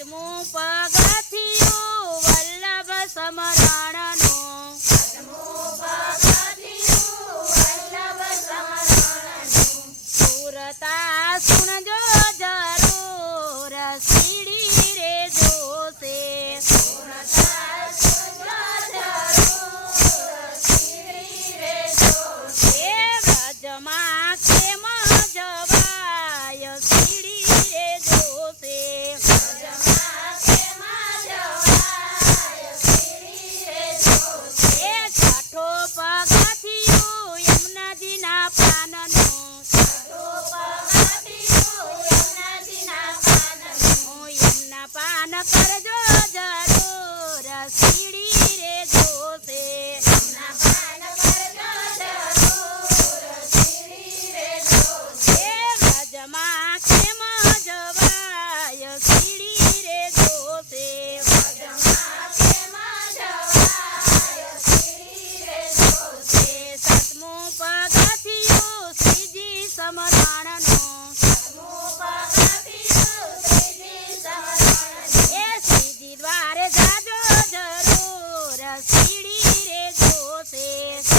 પાંચમું પગથિયું વલ્લભ સમરણનું. સુરતા સુણજો kasi